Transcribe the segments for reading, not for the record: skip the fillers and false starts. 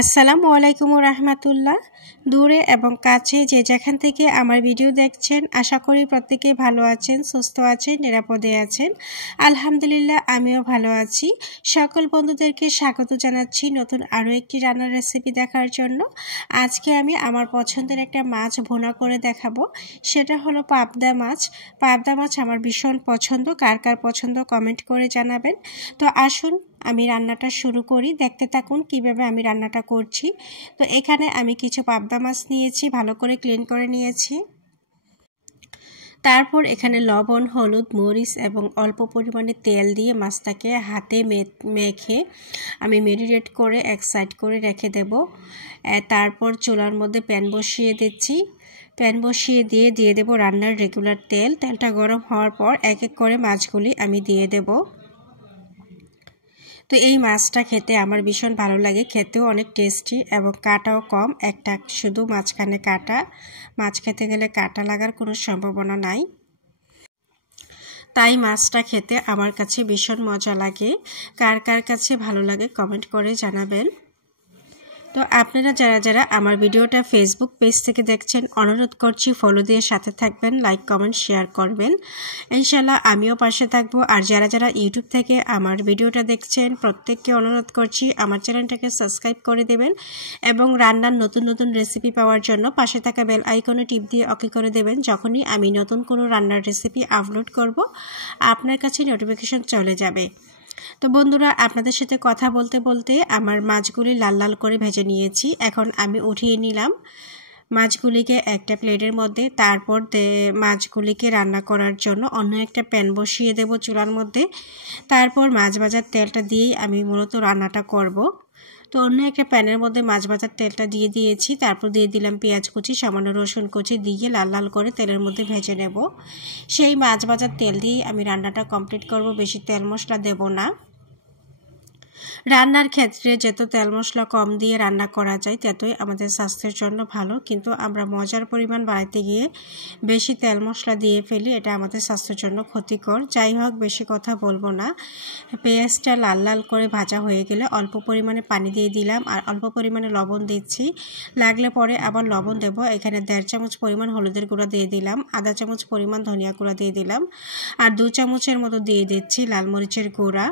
আসসালামু আলাইকুম রাহমাতুল্লাহ। দূরে এবং কাছে যে যেখান থেকে আমার ভিডিও দেখছেন, আশা করি প্রত্যেকে ভালো আছেন, সুস্থ আছেন, নিরাপদে আছেন। আলহামদুলিল্লাহ, আমিও ভালো আছি। সকল বন্ধুদেরকে স্বাগত জানাচ্ছি নতুন আরও একটি রান্নার রেসিপি দেখার জন্য। আজকে আমি আমার পছন্দের একটা মাছ ভুনা করে দেখাবো। সেটা হলো পাবদা মাছ। পাবদা মাছ আমার ভীষণ পছন্দ। কার কার পছন্দ কমেন্ট করে জানাবেন। তো আসুন আমি রান্নাটা শুরু করি। দেখতে থাকুন কিভাবে আমি রান্নাটা করছি। তো এখানে আমি কিছু পাবদা মাছ নিয়েছি, ভালো করে ক্লিন করে নিয়েছি। তারপর এখানে লবণ, হলুদ, মরিচ এবং অল্প পরিমাণে তেল দিয়ে মাছটাকে হাতে মেখে আমি ম্যারিনেট করে এক সাইড করে রেখে দেব। তারপর চুলার মধ্যে প্যান বসিয়ে দিচ্ছি। প্যান বসিয়ে দিয়ে দেব রান্নার রেগুলার তেল। তেলটা গরম হওয়ার পর এক এক করে মাছগুলি আমি দিয়ে দেব। তো এই মাছটা খেতে আমার ভীষণ ভালো লাগে, খেতেও অনেক টেস্টি এবং কাঁটাও কম, একটা শুধু মাঝখানে কাঁটা। মাছ খেতে গেলে কাঁটা লাগার কোনো সম্ভাবনা নাই, তাই মাছটা খেতে আমার কাছে ভীষণ মজা লাগে। কার কার কাছে ভালো লাগে কমেন্ট করে জানাবেন। তো আপনারা যারা আমার ভিডিওটা ফেসবুক পেজ থেকে দেখছেন, অনুরোধ করছি ফলো দিয়ে সাথে থাকবেন, লাইক কমেন্ট শেয়ার করবেন। ইনশাল্লাহ আমিও পাশে থাকবো। আর যারা ইউটিউব থেকে আমার ভিডিওটা দেখছেন, প্রত্যেককে অনুরোধ করছি আমার চ্যানেলটাকে সাবস্ক্রাইব করে দেবেন এবং রান্নার নতুন রেসিপি পাওয়ার জন্য পাশে থাকা বেল আইকনে টিপ দিয়ে ওকে করে দেবেন। যখনই আমি নতুন কোনো রান্নার রেসিপি আপলোড করব, আপনার কাছে নোটিফিকেশন চলে যাবে। তো বন্ধুরা, আপনাদের সাথে কথা বলতে বলতে আমার মাছগুলি লাল লাল করে ভেজে নিয়েছি। এখন আমি উঠিয়ে নিলাম মাছগুলিকে একটা প্লেটের মধ্যে। তারপর মাছগুলিকে রান্না করার জন্য অন্য একটা প্যান বসিয়ে দেব চুলার মধ্যে। তারপর মাছ ভাজার তেলটা দিয়েই আমি মূলত রান্নাটা করব। তো অন্য একটা প্যানের মধ্যে মাছ ভাজার তেলটা দিয়ে দিয়েছি। তারপর দিয়ে দিলাম পেঁয়াজ কুচি, সামান্য রসুন কুচি দিয়ে লাল লাল করে তেলের মধ্যে ভেজে নেব। সেই মাছ ভাজার তেল দিয়েই আমি রান্নাটা কমপ্লিট করব, বেশি তেল মশলা দেব না। রান্নার ক্ষেত্রে যত তেল মশলা কম দিয়ে রান্না করা যায় ততই আমাদের স্বাস্থ্যের জন্য ভালো, কিন্তু আমরা মজার পরিমাণ বাড়াতে গিয়ে বেশি তেল মশলা দিয়ে ফেলি, এটা আমাদের স্বাস্থ্যের জন্য ক্ষতিকর। যাই হোক, বেশি কথা বলবো না। পেঁয়াজটা লাল লাল করে ভাজা হয়ে গেলে অল্প পরিমাণে পানি দিয়ে দিলাম আর অল্প পরিমাণে লবণ দিচ্ছি। লাগলে পরে আবার লবণ দেব। এখানে 1.5 চামচ পরিমাণ হলুদের গুঁড়া দিয়ে দিলাম, আধা চামচ পরিমাণ ধনিয়া গুঁড়া দিয়ে দিলাম আর 2 চামচের মতো দিয়ে দিচ্ছি লাল মরিচের গুঁড়া।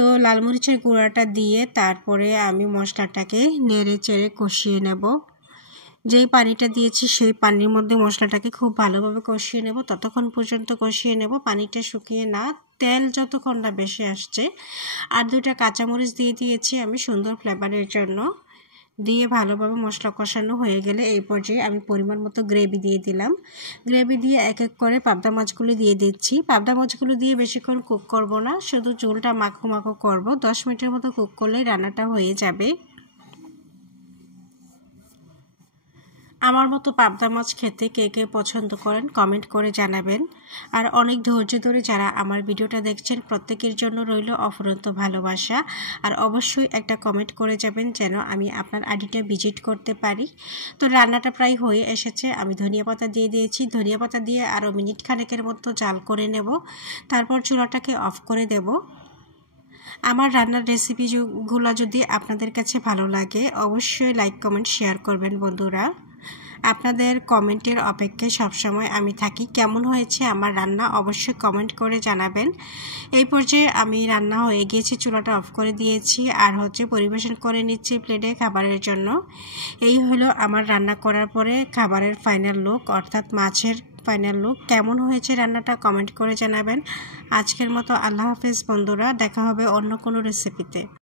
তো লাল মরিচের গুঁড়াটা দিয়ে তারপরে আমি মশলাটাকে নেড়ে চেড়ে কষিয়ে নেব। যেই পানিটা দিয়েছি সেই পানির মধ্যে মশলাটাকে খুব ভালোভাবে কষিয়ে নেব। ততক্ষণ পর্যন্ত কষিয়ে নেব পানিটা শুকিয়ে না, তেল যতক্ষণ না বেশি আসছে। আর 2টা কাঁচামরিচ দিয়ে দিয়েছি আমি সুন্দর ফ্লেভারের জন্য। দিয়ে ভালোভাবে মশলা কষানো হয়ে গেলে এই পর্যায়ে আমি পরিমাণ মতো গ্রেভি দিয়ে দিলাম। গ্রেভি দিয়ে এক এক করে পাবদা মাছগুলো দিয়ে দিচ্ছি। পাবদা মাছগুলো দিয়ে বেশিক্ষণ কুক করব না, শুধু ঝোলটা মাখো মাখো করব। 10 মিনিটের মতো কুক করলেই রান্নাটা হয়ে যাবে। আমার মতো পাবদা মাছ খেতে কে কে পছন্দ করেন কমেন্ট করে জানাবেন। আর অনেক ধৈর্য ধরে যারা আমার ভিডিওটা দেখছেন, প্রত্যেকের জন্য রইল অফুরন্ত ভালোবাসা। আর অবশ্যই একটা কমেন্ট করে যাবেন যেন আমি আপনার আইডিটা ভিজিট করতে পারি। তো রান্নাটা প্রায় হয়ে এসেছে। আমি ধনিয়া পাতা দিয়ে দিয়েছি। ধনিয়া পাতা দিয়ে আরও মিনিট খানেকের মতো জাল করে নেব। তারপর চুলাটাকে অফ করে দেব। আমার রান্নার রেসিপিগুলো যদি আপনাদের কাছে ভালো লাগে, অবশ্যই লাইক কমেন্ট শেয়ার করবেন বন্ধুরা। আপনাদের কমেন্টের অপেক্ষায় সবসময় আমি থাকি। কেমন হয়েছে আমার রান্না অবশ্যই কমেন্ট করে জানাবেন। এই পর্যায়ে আমি রান্না হয়ে গিয়েছি, চুলাটা অফ করে দিয়েছি আর পরিবেশন করে নিচ্ছি প্লেটে খাবারের জন্য। এই হলো আমার রান্না করার পরে খাবারের ফাইনাল লুক, অর্থাৎ মাছের ফাইনাল লুক। কেমন হয়েছে রান্নাটা কমেন্ট করে জানাবেন। আজকের মতো আল্লাহ হাফেজ বন্ধুরা, দেখা হবে অন্য কোনো রেসিপিতে।